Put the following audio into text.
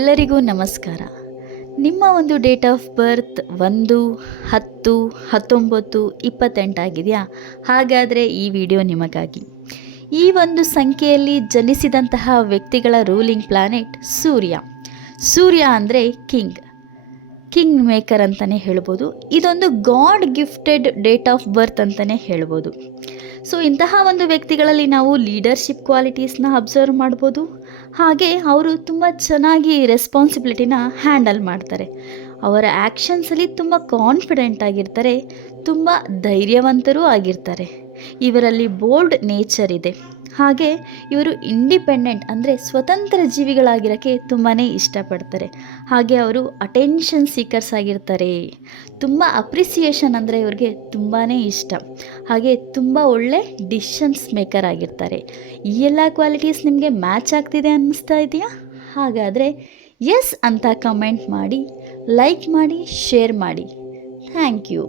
ಎಲ್ಲರಿಗೂ ನಮಸ್ಕಾರ. ನಿಮ್ಮ ಒಂದು ಡೇಟ್ ಆಫ್ ಬರ್ತ್ 1-10-19-28 ಆಗಿದೆಯಾ? ಹಾಗಾದರೆ ಈ ವಿಡಿಯೋ ನಿಮಗಾಗಿ. ಈ ಒಂದು ಸಂಖ್ಯೆಯಲ್ಲಿ ಜನಿಸಿದಂತಹ ವ್ಯಕ್ತಿಗಳ ರೂಲಿಂಗ್ ಪ್ಲಾನೆಟ್ ಸೂರ್ಯ. ಸೂರ್ಯ ಅಂದರೆ ಕಿಂಗ್ ಮೇಕರ್ ಅಂತಲೇ ಹೇಳ್ಬೋದು. ಇದೊಂದು god gifted date of birth ಅಂತಲೇ ಹೇಳ್ಬೋದು. ಸೊ ಇಂತಹ ಒಂದು ವ್ಯಕ್ತಿಗಳಲ್ಲಿ ನಾವು ಲೀಡರ್ಶಿಪ್ ಕ್ವಾಲಿಟೀಸ್ನ ಅಬ್ಸರ್ವ್ ಮಾಡ್ಬೋದು. ಹಾಗೆ ಅವರು ತುಂಬ ಚೆನ್ನಾಗಿ ರೆಸ್ಪಾನ್ಸಿಬಿಲಿಟಿನ ಹ್ಯಾಂಡಲ್ ಮಾಡ್ತಾರೆ. ಅವರ ಆ್ಯಕ್ಷನ್ಸಲ್ಲಿ ತುಂಬ ಕಾನ್ಫಿಡೆಂಟ್ ಆಗಿರ್ತಾರೆ, ತುಂಬ ಧೈರ್ಯವಂತರೂ ಆಗಿರ್ತಾರೆ. ಇವರಲ್ಲಿ ಬೋಲ್ಡ್ ನೇಚರ್ ಇದೆ. ಹಾಗೆ ಇವರು ಇಂಡಿಪೆಂಡೆಂಟ್ ಅಂದರೆ ಸ್ವತಂತ್ರ ಜೀವಿಗಳಾಗಿರೋಕ್ಕೆ ತುಂಬಾ ಇಷ್ಟಪಡ್ತಾರೆ. ಹಾಗೆ ಅವರು ಅಟೆನ್ಷನ್ ಸೀಕರ್ಸ್ ಆಗಿರ್ತಾರೆ. ತುಂಬ ಅಪ್ರಿಸಿಯೇಷನ್ ಅಂದರೆ ಇವ್ರಿಗೆ ತುಂಬಾ ಇಷ್ಟ. ಹಾಗೆ ತುಂಬ ಒಳ್ಳೆ ಡಿಸಿಷನ್ಸ್ ಮೇಕರ್ ಆಗಿರ್ತಾರೆ. ಈ ಎಲ್ಲ ಕ್ವಾಲಿಟೀಸ್ ನಿಮಗೆ ಮ್ಯಾಚ್ ಆಗ್ತಿದೆ ಅನ್ನಿಸ್ತಾ ಇದೆಯಾ? ಹಾಗಾದರೆ ಎಸ್ ಅಂತ ಕಮೆಂಟ್ ಮಾಡಿ, ಲೈಕ್ ಮಾಡಿ, ಶೇರ್ ಮಾಡಿ. Thank you.